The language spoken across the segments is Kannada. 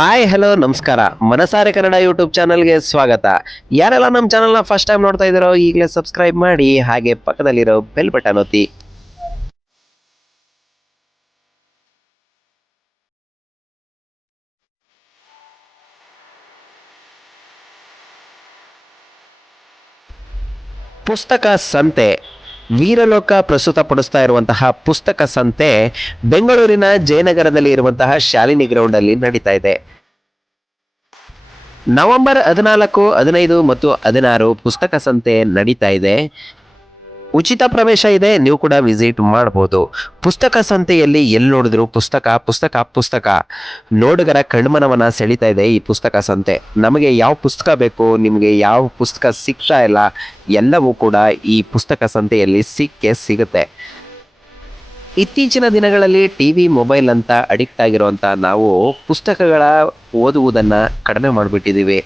ಹಾಯ್ ಹಲೋ ನಮಸ್ಕಾರ. ಮನಸಾರೆ ಕನ್ನಡ ಯೂಟ್ಯೂಬ್ ಚಾನಲ್ಗೆ ಸ್ವಾಗತ. ಯಾರೆಲ್ಲ ನಮ್ಮ ಚಾನಲ್ನ ಫಸ್ಟ್ ಟೈಮ್ ನೋಡ್ತಾ ಇದ್ದೀರೋ ಈಗಲೇ ಸಬ್ಸ್ಕ್ರೈಬ್ ಮಾಡಿ, ಹಾಗೆ ಪಕ್ಕದಲ್ಲಿರೋ ಬೆಲ್ ಬಟನ್ ಒತ್ತಿ. ಪುಸ್ತಕ ಸಂತೆ ವೀರಲೋಕ ಪ್ರಸ್ತುತಪಡಿಸ್ತಾ ಇರುವಂತಹ ಪುಸ್ತಕ ಸಂತೆ ಬೆಂಗಳೂರಿನ ಜಯನಗರದಲ್ಲಿ ಇರುವಂತಹ ಶಾಲಿನಿ ಗ್ರೌಂಡ್ ಅಲ್ಲಿ ನಡೀತಾ ಇದೆ. ನವೆಂಬರ್ 14, 15 ಮತ್ತು 16 ಪುಸ್ತಕ ಸಂತೆ ನಡೀತಾ ಇದೆ. ಉಚಿತ ಪ್ರವೇಶ ಇದೆ, ನೀವು ಕೂಡ ವಿಸಿಟ್ ಮಾಡಬಹುದು. ಪುಸ್ತಕ ಸಂತೆಯಲ್ಲಿ ಎಲ್ಲಿ ನೋಡಿದ್ರು ಪುಸ್ತಕ ಪುಸ್ತಕ ಪುಸ್ತಕ. ನೋಡುಗರ ಕಣ್ಮನವನ್ನ ಸೆಳೀತಾ ಇದೆ ಈ ಪುಸ್ತಕ ಸಂತೆ. ನಮಗೆ ಯಾವ ಪುಸ್ತಕ ಬೇಕು, ನಿಮಗೆ ಯಾವ ಪುಸ್ತಕ ಸಿಗ್ತಾ ಇಲ್ಲ, ಎಲ್ಲವೂ ಕೂಡ ಈ ಪುಸ್ತಕ ಸಂತೆಯಲ್ಲಿ ಸಿಕ್ಕೇ ಸಿಗುತ್ತೆ. ಇತ್ತೀಚಿನ ದಿನಗಳಲ್ಲಿ ಟಿವಿ ಮೊಬೈಲ್ ಅಂತ ಅಡಿಕ್ಟ್ ಆಗಿರುವಂತ ನಾವು ಪುಸ್ತಕಗಳ ಓದುವುದನ್ನ ಕಡಿಮೆ ಮಾಡಿಬಿಟ್ಟಿದ್ದೀವಿ.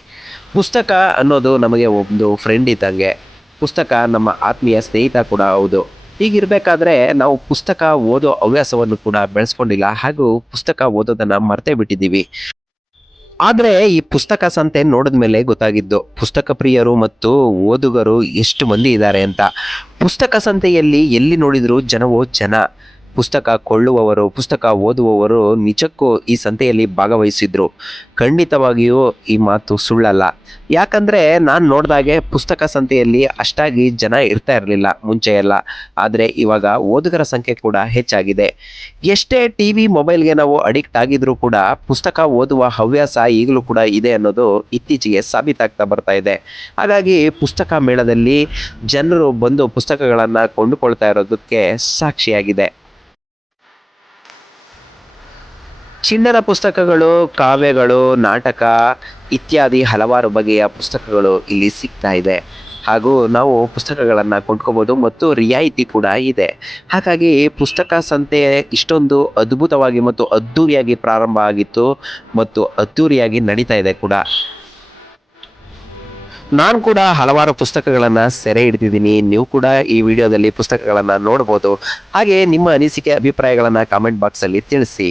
ಪುಸ್ತಕ ಅನ್ನೋದು ನಮಗೆ ಒಂದು ಫ್ರೆಂಡ್ ಇದ್ದಂಗೆ. ಪುಸ್ತಕ ನಮ್ಮ ಆತ್ಮೀಯ ಸ್ನೇಹಿತ ಕೂಡ ಹೌದು. ಹೀಗಿರ್ಬೇಕಾದ್ರೆ ನಾವು ಪುಸ್ತಕ ಓದೋ ಹವ್ಯಾಸವನ್ನು ಕೂಡ ಬೆಳೆಸ್ಕೊಂಡಿಲ್ಲ, ಹಾಗೂ ಪುಸ್ತಕ ಓದೋದನ್ನ ಮರ್ತೇ ಬಿಟ್ಟಿದ್ದೀವಿ. ಆದ್ರೆ ಈ ಪುಸ್ತಕ ಸಂತೆ ನೋಡಿದ್ಮೇಲೆ ಗೊತ್ತಾಗಿದ್ದು ಪುಸ್ತಕ ಪ್ರಿಯರು ಮತ್ತು ಓದುಗರು ಎಷ್ಟು ಮಂದಿ ಇದ್ದಾರೆ ಅಂತ. ಪುಸ್ತಕ ಸಂತೆಯಲ್ಲಿ ಎಲ್ಲಿ ನೋಡಿದ್ರು ಜನವೋ ಜನ. ಪುಸ್ತಕ ಕೊಳ್ಳುವವರು, ಪುಸ್ತಕ ಓದುವವರು ನಿಜಕ್ಕೂ ಈ ಸಂತೆಯಲ್ಲಿ ಭಾಗವಹಿಸಿದ್ರು. ಖಂಡಿತವಾಗಿಯೂ ಈ ಮಾತು ಸುಳ್ಳಲ್ಲ. ಯಾಕಂದ್ರೆ ನಾನು ನೋಡ್ದಾಗೆ ಪುಸ್ತಕ ಸಂತೆಯಲ್ಲಿ ಅಷ್ಟಾಗಿ ಜನ ಇರ್ತಾ ಇರಲಿಲ್ಲ ಮುಂಚೆ ಎಲ್ಲ. ಆದ್ರೆ ಇವಾಗ ಓದುಗರ ಸಂಖ್ಯೆ ಕೂಡ ಹೆಚ್ಚಾಗಿದೆ. ಎಷ್ಟೇ ಟಿವಿ ಮೊಬೈಲ್ಗೆ ನಾವು ಅಡಿಕ್ಟ್ ಆಗಿದ್ರು ಕೂಡ ಪುಸ್ತಕ ಓದುವ ಹವ್ಯಾಸ ಈಗಲೂ ಕೂಡ ಇದೆ ಅನ್ನೋದು ಇತ್ತೀಚೆಗೆ ಸಾಬೀತಾಗ್ತಾ ಬರ್ತಾ ಇದೆ. ಹಾಗಾಗಿ ಪುಸ್ತಕ ಮೇಳದಲ್ಲಿ ಜನರು ಬಂದು ಪುಸ್ತಕಗಳನ್ನ ಕೊಂಡುಕೊಳ್ತಾ ಇರೋದಕ್ಕೆ ಸಾಕ್ಷಿಯಾಗಿದೆ. ಚಿಣ್ಣರ ಪುಸ್ತಕಗಳು, ಕಾವ್ಯಗಳು, ನಾಟಕ ಇತ್ಯಾದಿ ಹಲವಾರು ಬಗೆಯ ಪುಸ್ತಕಗಳು ಇಲ್ಲಿ ಸಿಗ್ತಾ ಇದೆ. ಹಾಗೂ ನಾವು ಪುಸ್ತಕಗಳನ್ನು ಕೊಂಡ್ಕೋಬಹುದು ಮತ್ತು ರಿಯಾಯಿತಿ ಕೂಡ ಇದೆ. ಹಾಗಾಗಿ ಪುಸ್ತಕ ಸಂತೆ ಇಷ್ಟೊಂದು ಅದ್ಭುತವಾಗಿ ಮತ್ತು ಅದ್ಧೂರಿಯಾಗಿ ಪ್ರಾರಂಭ ಆಗಿತ್ತು ಮತ್ತು ಅದ್ಧೂರಿಯಾಗಿ ನಡೀತಾ ಇದೆ ಕೂಡ. ನಾನು ಕೂಡ ಹಲವಾರು ಪುಸ್ತಕಗಳನ್ನು ಸೆರೆ ಹಿಡಿದಿದ್ದೀನಿ. ನೀವು ಕೂಡ ಈ ವಿಡಿಯೋದಲ್ಲಿ ಪುಸ್ತಕಗಳನ್ನು ನೋಡ್ಬೋದು. ಹಾಗೆ ನಿಮ್ಮ ಅನಿಸಿಕೆ ಅಭಿಪ್ರಾಯಗಳನ್ನು ಕಾಮೆಂಟ್ ಬಾಕ್ಸಲ್ಲಿ ತಿಳಿಸಿ.